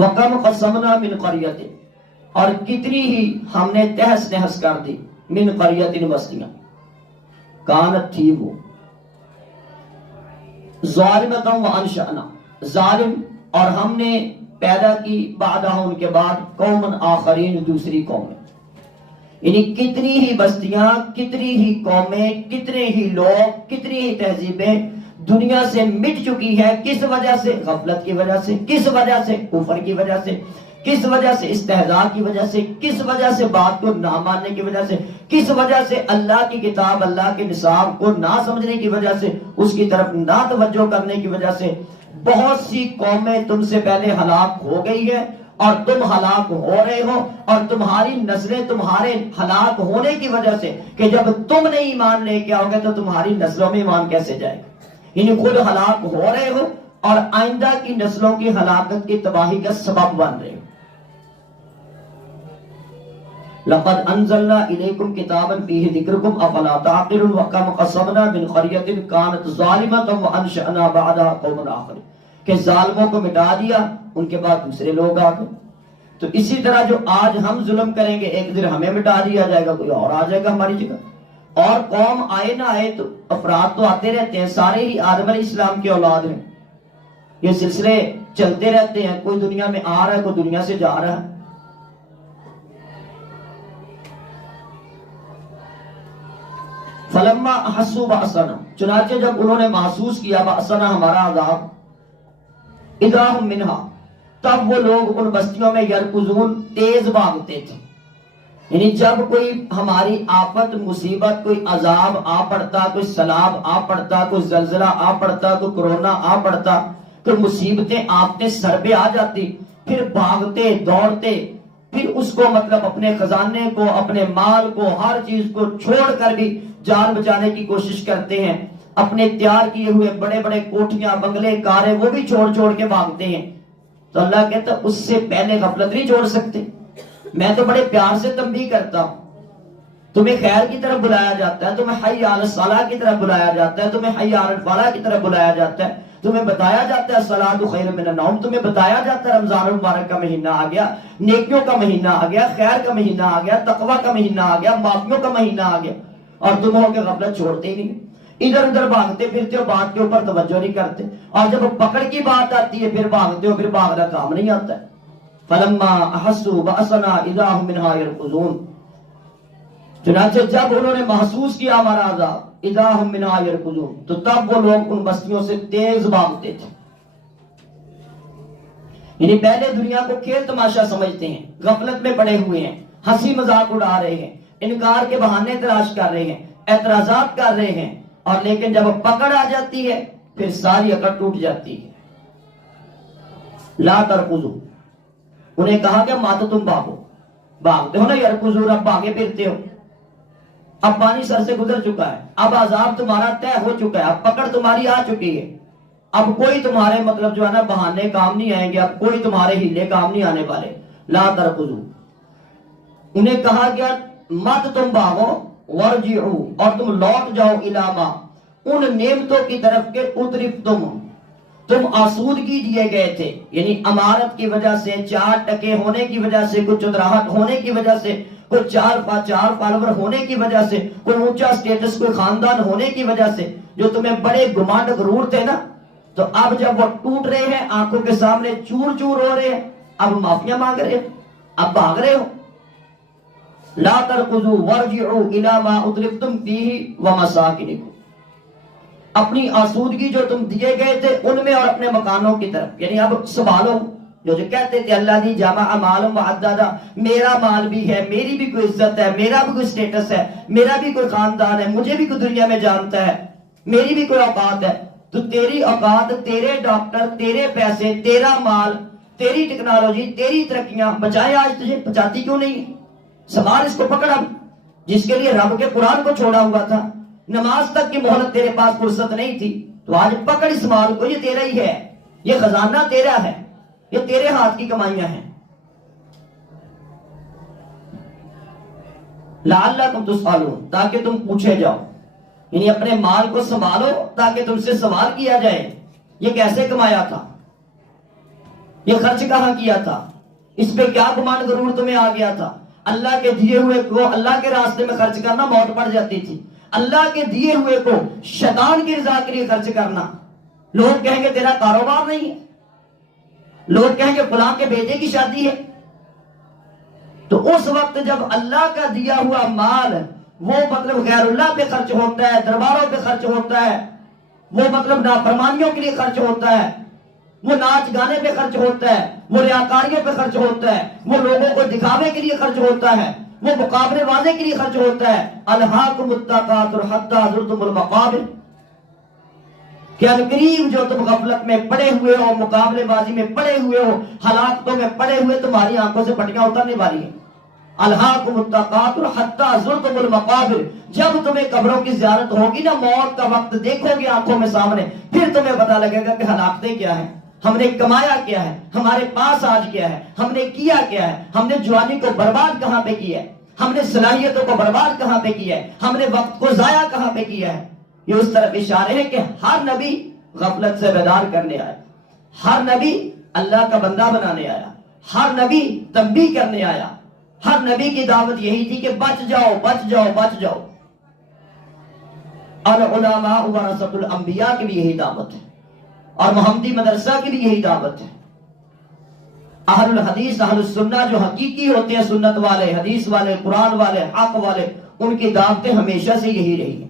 وَكَمْ قَسَمْنَا مِنْ قَرْيَةٍ، اور کتنی ہی ہم نے تہس نہس کر دی، من قریۃ بستیاں، کانت تھی وہ، ظالمۃ وانشأنا، ظالم، اور ہم نے پیدا کی بعدہ ان کے بعد قومن آخرین، دوسری قومیں، یعنی کتنی ہی بستیاں، کتنی ہی قومیں، کتنے ہی لوگ، کتنی ہی تہذیبیں دنیا سے مٹ چکی ہے۔ کس وجہ سے؟ غفلت کی وجہ سے۔ کس وجہ سے؟ کفر کی وجہ سے۔ کس وجہ سے؟ استہزاء کی وجہ سے۔ کس وجہ سے؟ بات کو نہ ماننے کی وجہ سے۔ کس وجہ سے؟ اللہ کی کتاب، اللہ کے نصاب کو نہ سمجھنے کی وجہ سے، اس کی طرف نہ توجہ کرنے کی وجہ سے۔ بہت سی قومیں تم سے پہلے ہلاک ہو گئی ہیں، اور تم ہلاک ہو رہے ہو، اور تمہاری نسلیں تمہارے ہلاک ہونے کی وجہ سے، کہ جب تم نے ایمان لے کے آؤ گے تو تمہاری نسلوں میں ایمان کیسے جائے گا؟ یعنی خود ہلاک ہو رہے ہو اور آئندہ کی نسلوں کی ہلاکت کی تباہی کا سبب بن رہے ہو۔ لقد انزلنا الیکم کتابا فیہ ذکرکم افلا تعقلون وکم قصمنا من قریۃ کانت ظالمۃ وانشأنا بعدها قوما آخرین، کہ ظالموں کو مٹا دیا، ان کے بعد دوسرے لوگ آ گئے۔ تو اسی طرح جو آج ہم ظلم کریں گے، ایک دن ہمیں مٹا دیا جائے گا، کوئی اور آ جائے گا ہماری جگہ۔ اور قوم آئے نہ آئے تو افراد تو آتے رہتے ہیں، سارے ہی آدم علیہ السلام کی اولاد ہیں، یہ سلسلے چلتے رہتے ہیں، کوئی دنیا میں آ رہا ہے، کوئی دنیا سے جا رہا ہے۔ فلما احسوا بأسنا، چنانچہ جب انہوں نے محسوس کیا بأسنا، ہمارا عذاب، اذا هم منها، تب وہ لوگ ان بستیوں میں یرکضون، تیز بھاگتے تھے۔ یعنی جب کوئی ہماری آفت، مصیبت، کوئی عذاب آ پڑتا، کوئی سیلاب آ پڑتا، کوئی زلزلہ آ پڑتا، کوئی کرونا آ پڑتا، کوئی مصیبتیں آپنے سر پہ آ جاتی، پھر بھاگتے دوڑتے، پھر اس کو مطلب اپنے خزانے کو، اپنے مال کو، ہر چیز کو چھوڑ کر بھی جان بچانے کی کوشش کرتے ہیں، اپنے تیار کیے ہوئے بڑے بڑے کوٹھیاں، بنگلے، کاریں، وہ بھی چھوڑ کے بھاگتے ہیں۔ تو اللہ کہتا ہے اس سے پہلے غفلت نہیں چھوڑ سکتے؟ میں تو بڑے پیار سے تنبیہ کرتا ہوں، تمہیں خیر کی طرف بلایا جاتا ہے، تمہیں حی علی الصلاۃ کی طرف بلایا جاتا ہے، تمہیں حی علی الفلاح کی طرف بلایا جاتا ہے، تمہیں بتایا جاتا ہے الصلاۃ خیر من النوم، تمہیں بتایا جاتا ہے رمضان المبارک کا مہینہ آ گیا، نیکیوں کا مہینہ آ گیا، خیر کا مہینہ آ گیا، تقوی کا مہینہ آ گیا، معافیوں کا مہینہ آ گیا، اور تم ہو کے غفلت چھوڑتے ہی نہیں، ادھر ادھر بھاگتے پھرتے ہو، بات کے اوپر توجہ نہیں کرتے، اور جب پکڑ کی بات آتی ہے پھر بھاگتے ہو، پھر بھاگنا کام نہیں آتا ہے۔ فلما احسوا بأسنا اذا هم منها يركضون، چنانچہ جب انہوں نے محسوس کیا ہمارا عذاب، اذا هم منها يركضون، تو تب وہ لوگ ان بستیوں سے تیز بھاگتے تھے۔ یعنی پہلے دنیا کو کھیل تماشا سمجھتے ہیں، غفلت میں پڑے ہوئے ہیں، ہنسی مذاق اڑا رہے ہیں، انکار کے بہانے تلاش کر رہے ہیں، اعتراضات کر رہے ہیں، اور لیکن جب پکڑ آ جاتی ہے پھر ساری عقل ٹوٹ جاتی ہے۔ لا ترکضوا، انہیں کہا کہ مات تم بھاگو، بھاگتے ہو نا یرکضون، اب بھاگے پھرتے ہو، اب پانی سر سے گزر چکا ہے، اب عذاب تمہارا طے ہو چکا ہے، اب پکڑ تمہاری آ چکی ہے، اب کوئی تمہارے مطلب جو ہے نا بہانے کام نہیں آئیں گے، اب کوئی تمہارے ہیلے کام نہیں آنے والے۔ لا ترکضوا، انہیں کہا گیا مت تم بھاگو، ورجعوا، اور تم لوٹ جاؤ، الی ما، ان نعمتوں کی طرف کے اترف تم آسودگی دیے گئے تھے، یعنی امارت کی وجہ سے، 4 ٹکے ہونے کی وجہ سے، کوئی چودراہٹ ہونے کی وجہ سے، کوئی 4 فالوور ہونے کی وجہ سے، کوئی اونچا سٹیٹس، کوئی خاندان ہونے کی وجہ سے، جو تمہیں بڑے گمانڈ غرور تھے نا، تو اب جب وہ ٹوٹ رہے ہیں، آنکھوں کے سامنے چور چور ہو رہے ہیں، اب معافیاں مانگ رہے ہیں، اب بھاگ رہے ہو۔ لا ترکضوا وارجعوا الی ما اترفتم فیہ ومساکنکم، اپنی آسودگی جو تم دیے گئے تھے ان میں اور اپنے مکانوں کی طرف، یعنی اب سنبھالو، جو کہتے تھے اللہ دی جامع مال وعددا، میرا مال بھی ہے، میری بھی کوئی عزت ہے، میرا بھی کوئی سٹیٹس ہے، میرا بھی کوئی خاندان ہے، مجھے بھی کوئی دنیا میں جانتا ہے، میری بھی کوئی اوقات ہے، تو تیری اوقات، تیرے ڈاکٹر، تیرے پیسے، تیرا مال، تیری ٹیکنالوجی، تیری ترقیاں بچائے آج تجھے بچاتی کیوں نہیں؟ سوال اس کو پکڑ، اب جس کے لیے رب کے قرآن کو چھوڑا ہوا تھا، نماز تک کی مہلت تیرے پاس فرصت نہیں تھی، تو آج پکڑ اس مال کو، یہ تیرا ہی ہے، یہ خزانہ تیرا ہے، یہ تیرے ہاتھ کی کمائیاں ہیں۔ لعلکم تسألون، تاکہ تم پوچھے جاؤ، یعنی اپنے مال کو سنبھالو تاکہ تم سے سوال کیا جائے، یہ کیسے کمایا تھا، یہ خرچ کہاں کیا تھا؟ اس پہ کیا گمان غرور تمہیں آ گیا تھا؟ اللہ کے دیے ہوئے کو اللہ کے راستے میں خرچ کرنا موت پڑ جاتی تھی، اللہ کے دیے ہوئے کو شیطان کی رضا کے لیے خرچ کرنا، لوگ کہیں گے تیرا کاروبار نہیں ہے، لوگ کہیں گے فلاں کے بیٹے کی شادی ہے. تو اس وقت جب اللہ کا دیا ہوا مال وہ مطلب غیر اللہ پہ خرچ ہوتا ہے، درباروں پہ خرچ ہوتا ہے، وہ مطلب نافرمانیوں کے لیے خرچ ہوتا ہے، وہ ناچ گانے پہ خرچ ہوتا ہے، وہ ریاکاریوں پہ خرچ ہوتا ہے، وہ لوگوں کو دکھاوے کے لیے خرچ ہوتا ہے، وہ مقابلے بازی کے لیے خرچ ہوتا ہے. الہاکم التکاثر حتی زرتم المقابر، کہ عنقریب جو تم غفلت میں پڑے ہوئے ہو، مقابلے بازی میں پڑے ہوئے ہو، ہلاکتوں میں پڑے ہوئے، تمہاری آنکھوں سے پٹیاں اترنے والی ہیں. الہاکم التکاثر حتی زرتم المقابر، جب تمہیں قبروں کی زیارت ہوگی نا، موت کا وقت دیکھو گے آنکھوں میں سامنے، پھر تمہیں پتہ لگے گا کہ ہلاکتیں کیا ہیں، ہم نے کمایا کیا ہے، ہمارے پاس آج کیا ہے، ہم نے کیا کیا ہے، ہم نے جوانی کو برباد کہاں پہ کیا ہے، ہم نے صلاحیتوں کو برباد کہاں پہ کیا ہے، ہم نے وقت کو ضائع کہاں پہ کیا ہے. یہ اس طرف اشارے ہیں کہ ہر نبی غفلت سے بیدار کرنے آیا، ہر نبی اللہ کا بندہ بنانے آیا، ہر نبی تنبیہ کرنے آیا، ہر نبی کی دعوت یہی تھی کہ بچ جاؤ بچ جاؤ بچ جاؤ. العلماء ورثۃ الانبیاء کی بھی یہی دعوت ہے، اور محمدی مدرسہ کی بھی یہی دعوت ہے. اہل الحدیث اہل السنہ جو حقیقی ہوتے ہیں، سنت والے، حدیث والے، قرآن والے، حق والے، ان کی دعوتیں ہمیشہ سے یہی رہی ہیں.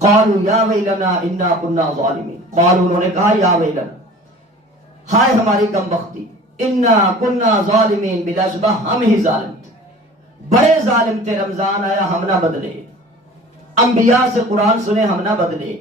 قالوا یا ویلنا انا کنا ظالمین، قالوا انہوں نے کہا یا ویلنا، ہائے ہماری کم بختی، انا کنا ظالمین، بلا شبہ ہم ہی ظالم تھے، بڑے ظالم تھے. رمضان آیا ہم نہ بدلے، انبیاء سے قرآن سنے ہم نہ بدلے،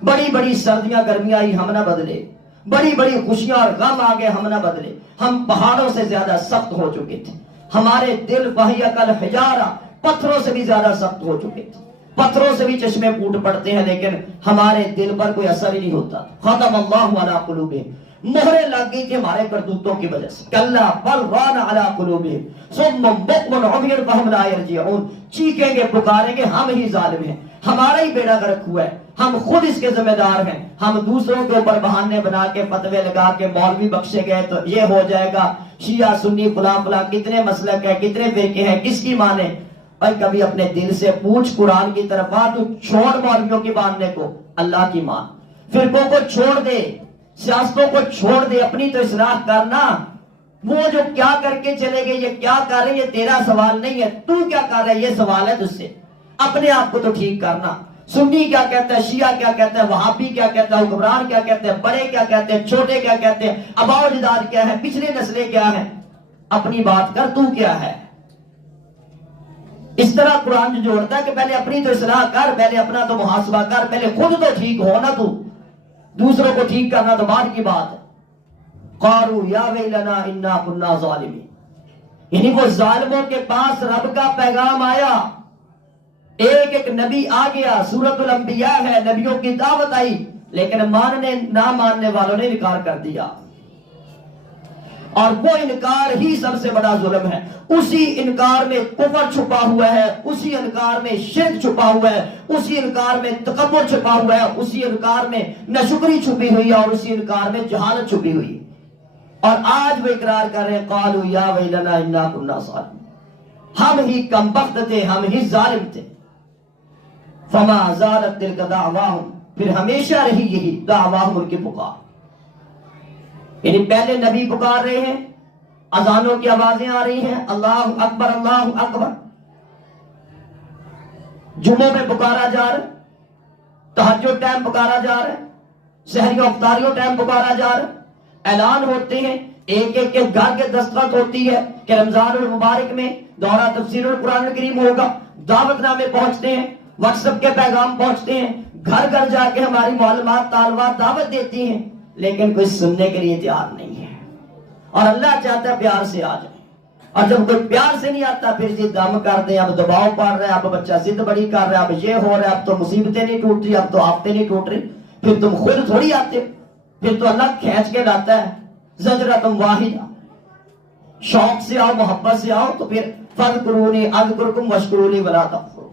بڑی بڑی سردیاں گرمیاں آئی ہم نہ بدلے، بڑی بڑی خوشیاں اور غم آگے ہم نہ بدلے. ہم پہاڑوں سے زیادہ سخت ہو چکے تھے، ہمارے دل وہی کل حجارہ، پتھروں سے بھی زیادہ سخت ہو چکے تھے، پتھروں سے بھی چشمے پھوٹ پڑتے ہیں لیکن ہمارے دل پر کوئی اثر ہی نہیں ہوتا. ختم اللہ علی قلوبہم، مہریں لگ گئی تھی ہمارے کرتوتوں کی وجہ سے. کلا بل ران علی قلوبہم ثم بکم عمی فہم لا یرجعون، چیخیں گے پکاریں گے ہم ہی ظالم ہیں، ہمارا ہی بیڑا غرق ہوا ہے، ہم خود اس کے ذمہ دار ہیں. ہم دوسروں کے اوپر بہانے بنا کے فتوے لگا کے مولوی بخشے گئے تو یہ ہو جائے گا، شیعہ سنی فلاں فلاں کتنے مسلک ہیں، کتنے فرقے ہیں، کس کی مانے. اور کبھی اپنے دل سے پوچھ، قرآن کی طرف آ، تو چھوڑ مولویوں کی ماننے کو، اللہ کی مان، فرقوں کو چھوڑ دے، سیاستوں کو چھوڑ دے، اپنی تو اصلاح کرنا. وہ جو کیا کر کے چلے گئے، یہ کیا کر رہے، یہ تیرا سوال نہیں ہے، تو کیا کر رہا ہے یہ سوال ہے تجھ سے. اپنے آپ کو تو ٹھیک کرنا. سنی کیا کہتا ہے، شیعہ کیا کہتا ہے، وہابی کیا کہتا ہے، حکمران کیا کہتے ہیں، بڑے کیا کہتے ہیں، چھوٹے کیا کہتے ہیں، آباء و اجداد کیا ہے، پچھلے نسلیں کیا ہیں، اپنی بات کر، تو کیا ہے. اس طرح قرآن جو جوڑتا ہے کہ پہلے اپنی تو اصلاح کر، پہلے اپنا تو محاسبہ کر، پہلے خود تو ٹھیک ہونا، تو دوسروں کو ٹھیک کرنا تو بعد کی بات ہے. قالوا یا ویلنا انا کنا ظالمین، یعنی وہ ظالموں کے پاس رب کا پیغام آیا، ایک ایک نبی آ گیا، سورۃ الانبیاء ہے، نبیوں کی دعوت آئی، لیکن ماننے نہ ماننے والوں نے انکار کر دیا. اور وہ انکار ہی سب سے بڑا ظلم ہے. اسی انکار میں کفر چھپا ہوا ہے، اسی انکار میں شرک چھپا ہوا ہے، اسی انکار میں تکبر چھپا ہوا ہے، اسی انکار میں ناشکری چھپی ہوئی ہے، اور اسی انکار میں جہالت چھپی ہوئی ہے. اور آج وہ اقرار کر رہے ہیں قالوا یا ویلنا انا کنا ظالمین، ہم ہی کم بخت تھے، ہم ہی ظالم تھے. فما زالت تلک دعواہم، پھر ہمیشہ رہی یہی دعواہم، ان کی پکار. یعنی پہلے نبی پکار رہے ہیں، اذانوں کی آوازیں آ رہی ہیں، اللہ اکبر اللہ اکبر، جمعوں میں پکارا جا رہا ہے، تہجد ٹائم پکارا جا رہا ہے، سحریوں افطاریوں ٹائم پکارا جا رہا ہے، اعلان ہوتے ہیں، ایک ایک کے گھر کے دستخط ہوتی ہے کہ رمضان المبارک میں دورہ تفسیر القرآن الکریم ہوگا، دعوت نامے پہنچتے ہیں، واٹس ایپ کے پیغام پہنچتے ہیں، گھر گھر جا کے ہماری معلومات طالبات دعوت دیتی ہیں، لیکن کوئی سننے کے لیے تیار نہیں ہے. اور اللہ چاہتا ہے پیار سے آ جائے، اور جب کوئی پیار سے نہیں آتا پھر یہ دم کر دیں، اب دباؤ پڑ رہا ہے، اب بچہ ضد بڑی کر رہا ہے، اب یہ ہو رہا ہے، اب تو مصیبتیں نہیں ٹوٹ رہی، اب تو آفتیں نہیں ٹوٹ رہی. پھر تم خود تھوڑی آتے، پھر تو اللہ کھینچ کے لاتا ہے. زجرۃ واحدہ، شوق سے آؤ، محبت سے آؤ، تو پھر فاذکرونی اذکرکم واشکرونی ولا تکفرون.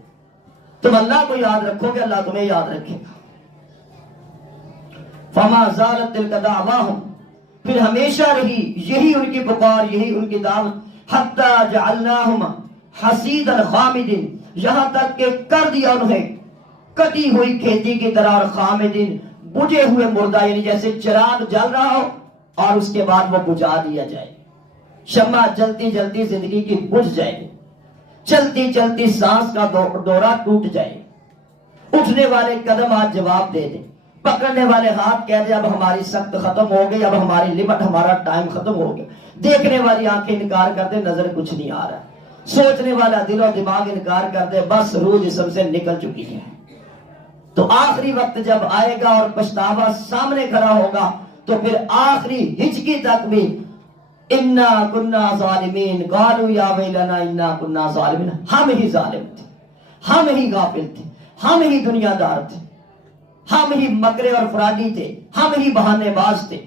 تم اللہ کو یاد رکھو گے، اللہ تمہیں یاد رکھے گا. فما زالت تلک دعواہم، پھر ہمیشہ رہی یہی ان کی پکار، یہی ان کی دعوت، حتی جعلناہم حصیدا خامدین، یہاں تک کہ کر دیا انہیں کٹی ہوئی کھیتی کی طرح، اور خامدین بجھے ہوئے مردہ، یعنی جیسے چراغ جل رہا ہو اور اس کے بعد وہ بجھا دیا جائے، شمع جلتی جلتی زندگی کی بجھ جائے گی، چلتی چلتی سانس کا دورہ ٹوٹ جائے، اٹھنے والے قدم آج جواب دے دیں، پکڑنے والے ہاتھ کہہ دیں اب ہماری سخت ختم ہو گئی، اب ہماری لمٹ، ہمارا ٹائم ختم ہو گیا، دیکھنے والی آنکھیں انکار کر دیں نظر کچھ نہیں آ رہا، سوچنے والا دل و دماغ انکار کر دے بس روح جسم سے نکل چکی ہے۔ تو آخری وقت جب آئے گا اور پچھتاوا سامنے کھڑا ہوگا تو پھر آخری ہچکی تک بھی انا کنا ظالمین قالوا یا ویلنا انا کنا ظالمین، ہم ہی ظالم تھے، ہم ہی غافل تھے، ہم ہی دنیا دار تھے، ہم ہی مکرے اور فرادی تھے، ہم ہی بہانے باز تھے۔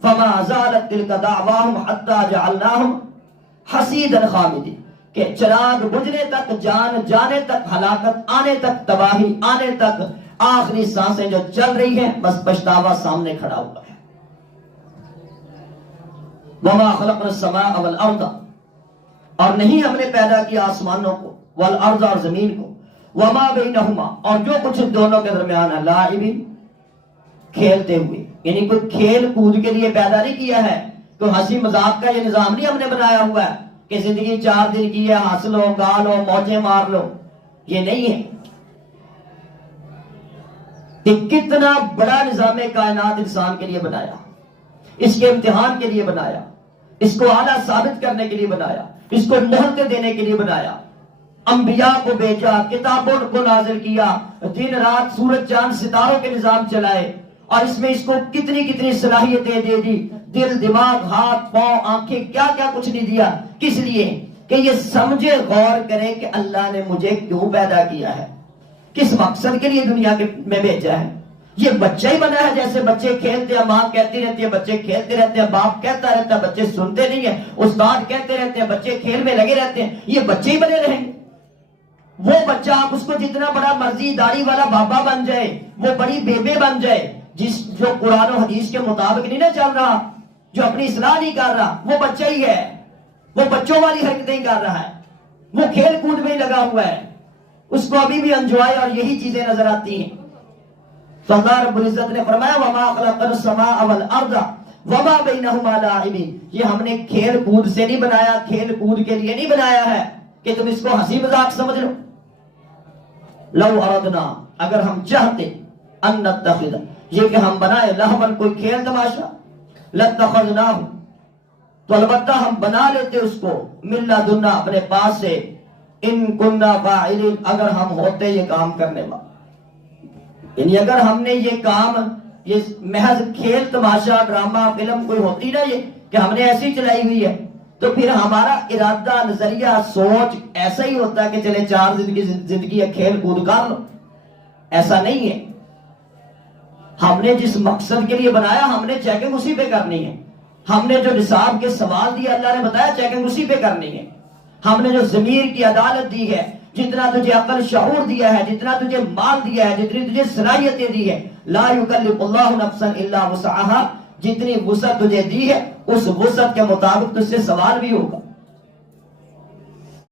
فما زالت تلک دعواہم حتی جعلناہم حصیدا خامدین، کہ چراغ بجھنے تک، جان جانے تک، ہلاکت آنے تک، تباہی آنے تک، آخری سانسیں جو چل رہی ہیں بس پچھتاوا سامنے کھڑا ہوا ہے۔ وما خلقنا السماء والارض، اور نہیں ہم نے پیدا کیا آسمانوں کو، والارض اور زمین کو، وما بینہما اور جو کچھ دونوں کے درمیان ہے، لاعبین کھیلتے ہوئے، یعنی کوئی کھیل کود کے لیے پیدا نہیں کیا ہے، کوئی ہنسی مذاق کا یہ نظام نہیں ہم نے بنایا ہوا ہے کہ زندگی 4 دن کی ہے، ہنس لو گا لو موجیں مار لو، یہ نہیں ہے۔ کہ کتنا بڑا نظام کائنات انسان کے لیے بنایا، اس کے امتحان کے لیے بنایا، اس کو اعلیٰ ثابت کرنے کے لیے بنایا، اس کو مہلتیں دینے کے لیے بنایا، انبیاء کو بھیجا، کتابوں کو نازل کیا، دن رات سورج چاند ستاروں کے نظام چلائے، اور اس میں اس کو کتنی کتنی صلاحیتیں دے دی، دل دماغ ہاتھ پاؤں آنکھیں، کیا کیا کچھ نہیں دیا، کس لیے کہ یہ سمجھے غور کرے کہ اللہ نے مجھے کیوں پیدا کیا ہے، کس مقصد کے لیے دنیا میں بھیجا ہے۔ یہ بچہ ہی بنا ہے، جیسے بچے کھیلتے ہیں، ماں کہتی رہتی ہے بچے کھیلتے رہتے ہیں، باپ کہتا رہتا ہے بچے سنتے نہیں ہیں، استاد کہتے رہتے ہیں بچے کھیل میں لگے رہتے ہیں، یہ بچے ہی بنے رہیں گے۔ وہ بچہ آپ اس کو جتنا بڑا مرضی داڑھی والا بابا بن جائے، وہ بڑی بیبے بن جائے، جو قرآن و حدیث کے مطابق نہیں نہ چل رہا، جو اپنی اصلاح نہیں کر رہا، وہ بچہ ہی ہے، وہ بچوں والی حرکتیں کر رہا ہے، وہ کھیل کود میں لگا ہوا ہے، اس کو ابھی بھی انجوائے اور یہی چیزیں نظر آتی ہیں۔ تو اللہ رب العزت نے فرمایا وما خلقنا السماء والارض وما بینہما لاعبین، یہ ہم نے کھیل کود سے نہیں بنایا، کھیل کود کے لیے نہیں بنایا ہے کہ تم اس کو ہنسی مذاق سمجھ لو۔ لو اردنا، اگر ہم چاہتے، ان نتخذ، یہ کہ ہم بنائے، لہون کوئی کھیل تماشا، لاتخذناہ، تو البتہ ہم بنا لیتے اس کو، من لدنا، اپنے پاس سے، ان کننا فاعلین، اگر ہم ہوتے یہ کام کرنے والے، یعنی اگر ہم نے یہ کام، یہ محض کھیل تماشا ڈرامہ فلم کوئی ہوتی نا یہ کہ ہم نے ایسی چلائی ہوئی ہے، تو پھر ہمارا ارادہ نظریہ سوچ ایسا ہی ہوتا ہے کہ چلے 4 دن کی زندگی ہے کھیل کود کر لو، ایسا نہیں ہے۔ ہم نے جس مقصد کے لیے بنایا ہم نے چیکنگ اسی پہ کرنی ہے، ہم نے جو نصاب کے سوال دیا اللہ نے بتایا چیکنگ اسی پہ کرنی ہے، ہم نے جو ضمیر کی عدالت دی ہے، جتنا تجھے عقل شعور دیا ہے، جتنا تجھے مال دیا ہے، جتنی تجھے صلاحیتیں دی ہے، لا یکلف اللہ نفسا الا وسعها، جتنی وسعت تجھے دی ہے اس وسعت کے مطابق تجھ سے سوال بھی ہوگا۔